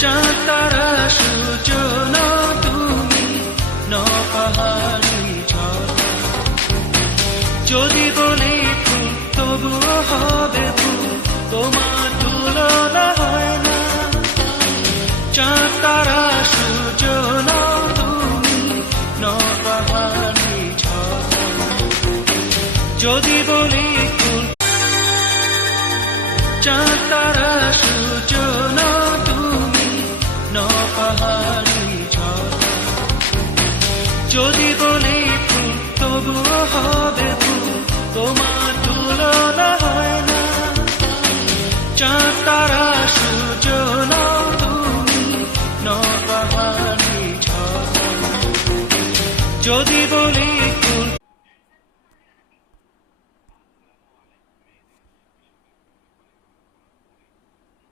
চাঁদ তারা সূর্য না তুমি ন পাহাড়ি ঝর্ণা যদি বলি ফুল তবুও হবে ফুল তোমার তুলনা হয় না চাঁদ তারা সূর্য না তুমি ন পাহাড়ি ঝর্ণা যদি বলি ফুল চাঁদ তারা সূর্য না তুমি ন পাহাড়ি ঝর্ণা যদি বলি ফুল তবুও হবে ফুল তোমার তুলনা হয় না চাঁদ তারা সূর্য